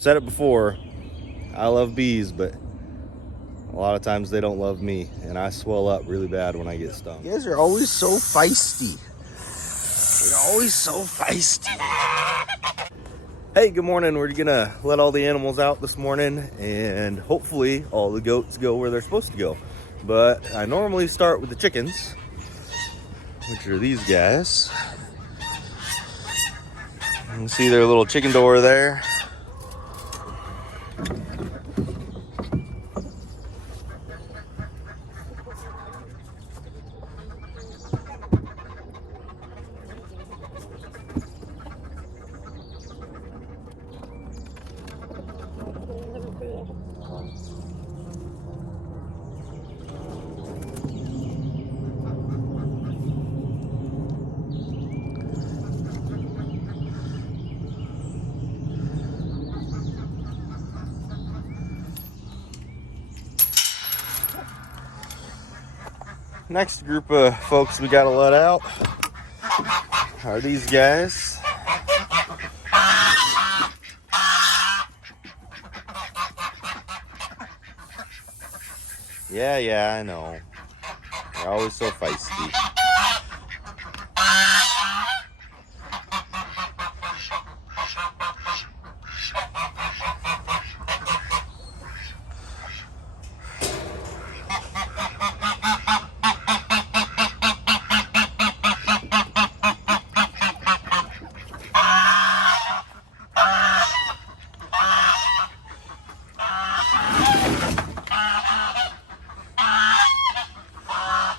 Said it before, I love bees, but a lot of times they don't love me, and I swell up really bad when I get stung. You guys are always so feisty. You're always so feisty. Hey, good morning. We're gonna let all the animals out this morning, and hopefully all the goats go where they're supposed to go. But I normally start with the chickens, which are these guys. You can see their little chicken door there. Next group of folks we gotta let out are these guys. Yeah, I know. They're always so feisty.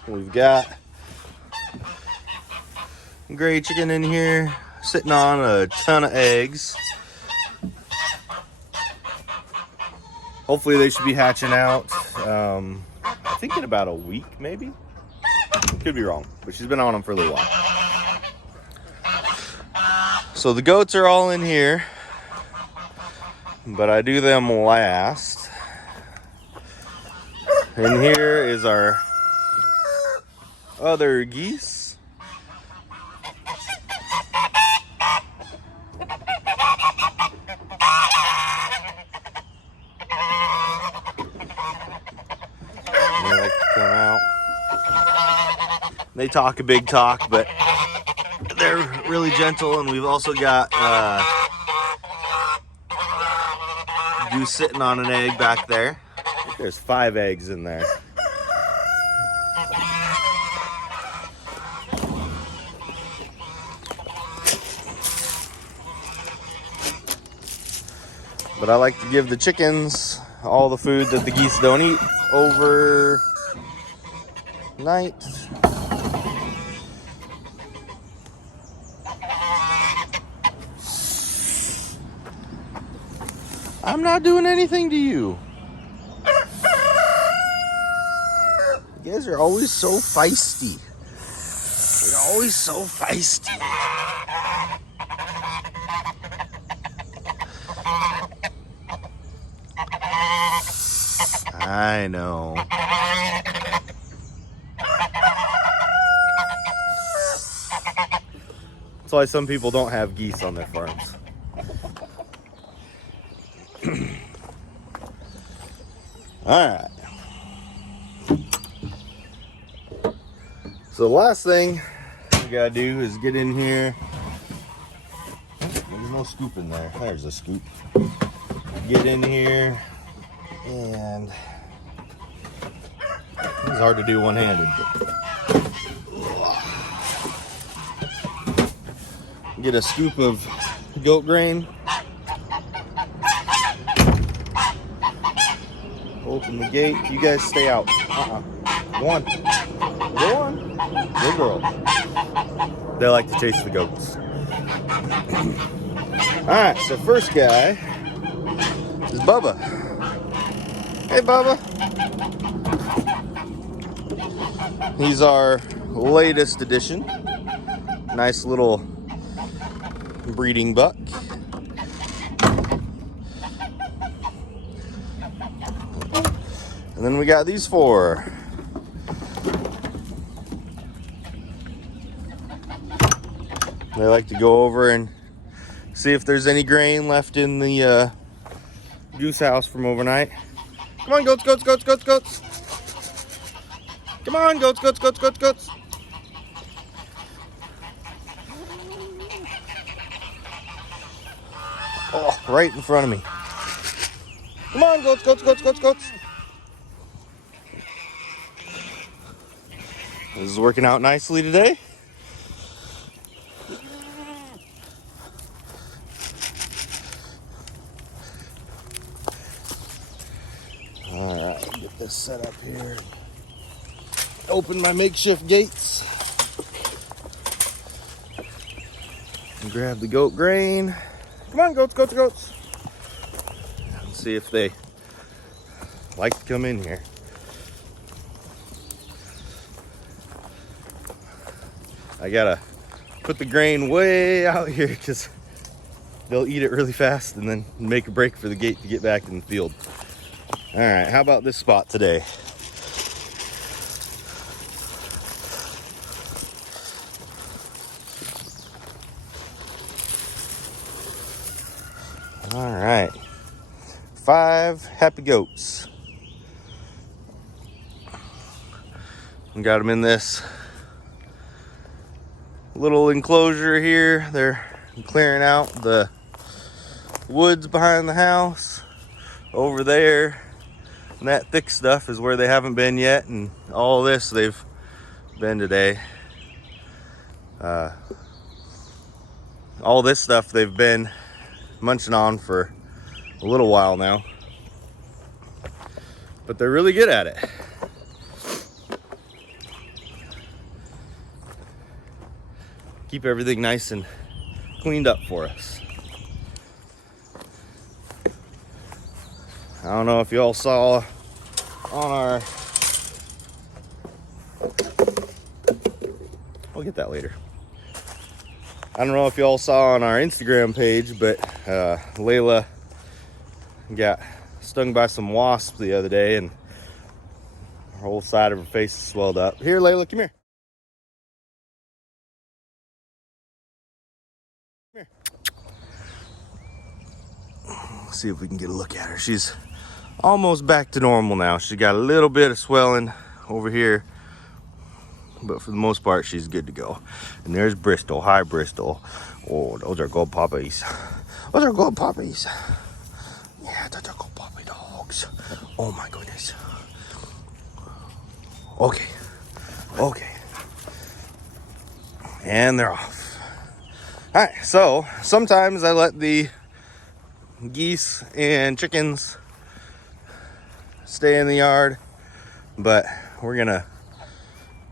We've got gray chicken in here sitting on a ton of eggs. Hopefully they should be hatching out, I think in about a week maybe. Could be wrong, but she's been on them for a little while. So the goats are all in here, but I do them last. And here is our other geese. They like to come out. They talk a big talk, but they're really gentle. And we've also got goose sitting on an egg back there. There's 5 eggs in there. But I like to give the chickens all the food that the geese don't eat overnight. I'm not doing anything to you. You guys are always so feisty. You're always so feisty. I know. That's why some people don't have geese on their farms. Alright. So the last thing we gotta do is get in here. There's no scoop in there. There's a scoop. Get in here, and it's hard to do one-handed. Get a scoop of goat grain. Open the gate. You guys stay out. Go on. Go on. Good girls. They like to chase the goats. Alright, so first guy is Bubba. Hey, Bubba. He's our latest addition. Nice little breeding buck. And then we got these 4. They like to go over and see if there's any grain left in the goose house from overnight. Come on, goats, goats, goats, goats, goats. Come on, goats, goats, goats, goats, goats. Oh, right in front of me. Come on, goats, goats, goats, goats, goats. This is working out nicely today. All right, get this set up here. Open my makeshift gates. And grab the goat grain. Come on, goats, goats, goats. Let's see if they like to come in here. I gotta put the grain way out here because they'll eat it really fast and then make a break for the gate to get back in the field. All right, how about this spot today? All right, 5 happy goats. We got them in this little enclosure here. They're clearing out the woods behind the house. Over there, and that thick stuff is where they haven't been yet, and all this they've been today. All this stuff they've been munching on for a little while now, but they're really good at it. Keep everything nice and cleaned up for us. I don't know if you all saw on our, I'll get that later. I don't know if you all saw on our Instagram page, but Layla got stung by some wasps the other day and her whole side of her face swelled up. Here, Layla, come here. Come here. Let's see if we can get a look at her. She's almost back to normal now. She got a little bit of swelling over here, but for the most part, she's good to go. And there's Bristol. Hi, Bristol. Oh, those are gold puppies. Those are gold puppies. Yeah, those are gold puppy dogs. Oh my goodness. Okay. Okay. And they're off. All right, so sometimes I let the geese and chickens stay in the yard, but we're gonna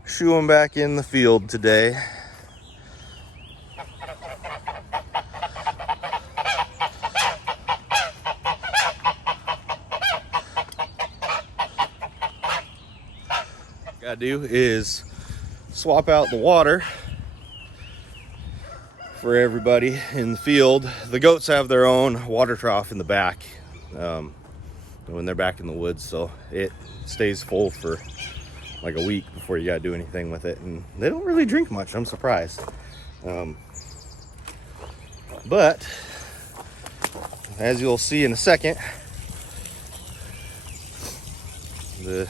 shoo them back in the field today. What I gotta do is swap out the water for everybody in the field. The goats have their own water trough in the back when they're back in the woods, so it stays full for like a week before you gotta do anything with it, and they don't really drink much. I'm surprised. But as you'll see in a second, the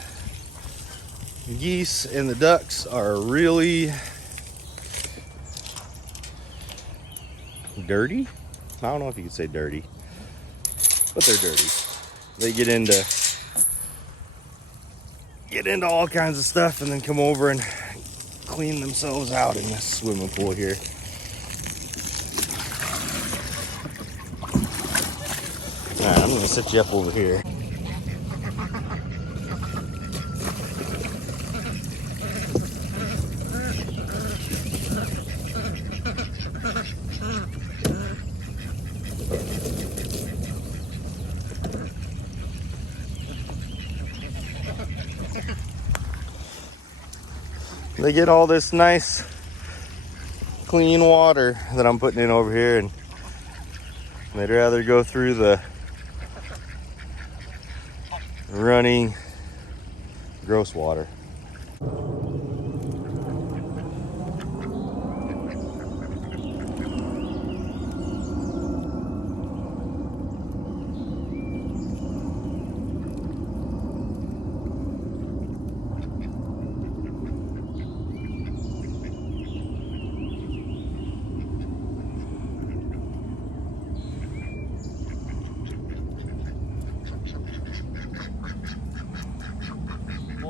geese and the ducks are really dirty. I don't know if you could say dirty, but they're dirty. They get into all kinds of stuff and then come over and clean themselves out in this swimming pool here. All right, I'm gonna set you up over here. They get all this nice clean water that I'm putting in over here, and they'd rather go through the running gross water.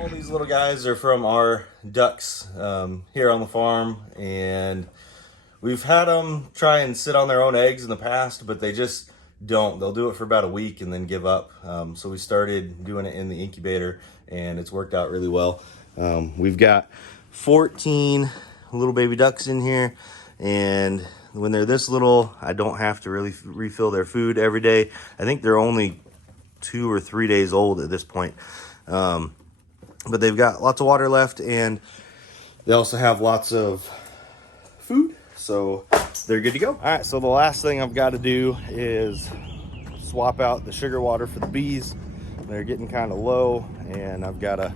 All these little guys are from our ducks here on the farm, and we've had them try and sit on their own eggs in the past, but they just don't. They'll do it for about a week and then give up. So we started doing it in the incubator, and it's worked out really well. We've got 14 little baby ducks in here, and when they're this little, I don't have to really refill their food every day. I think they're only 2 or 3 days old at this point. But they've got lots of water left, and they also have lots of food, so they're good to go. All right, so the last thing I've got to do is swap out the sugar water for the bees. They're getting kind of low, and I've got a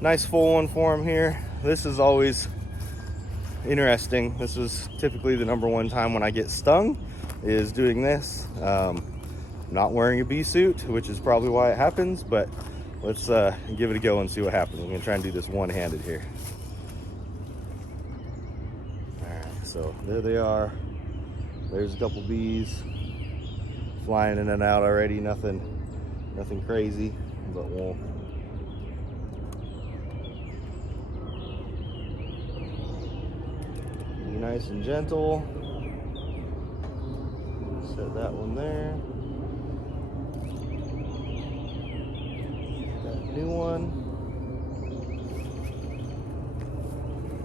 nice full one for them here. This is always interesting. This is typically the #1 time when I get stung, is doing this. Not wearing a bee suit, which is probably why it happens, but let's give it a go and see what happens. I'm gonna try and do this one-handed here. All right, so there they are. There's a couple bees flying in and out already. Nothing crazy, but we'll be nice and gentle. Set that one there. New one.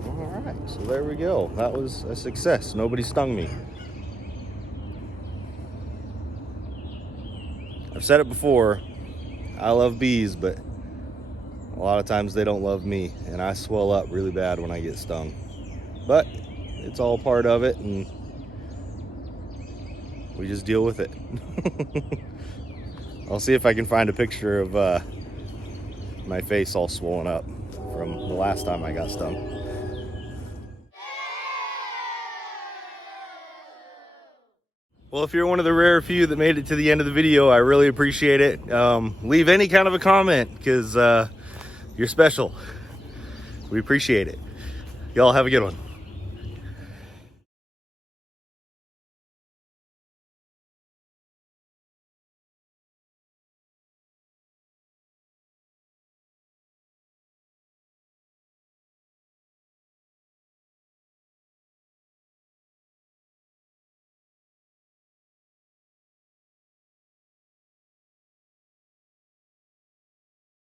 All right, so there we go. That was a success. Nobody stung me. I've said it before, I love bees, but a lot of times they don't love me, and I swell up really bad when I get stung. But it's all part of it, and we just deal with it. I'll see if I can find a picture of my face all swollen up from the last time I got stung. Well, if you're one of the rare few that made it to the end of the video, I really appreciate it. Leave any kind of a comment, because you're special. We appreciate it. Y'all have a good one.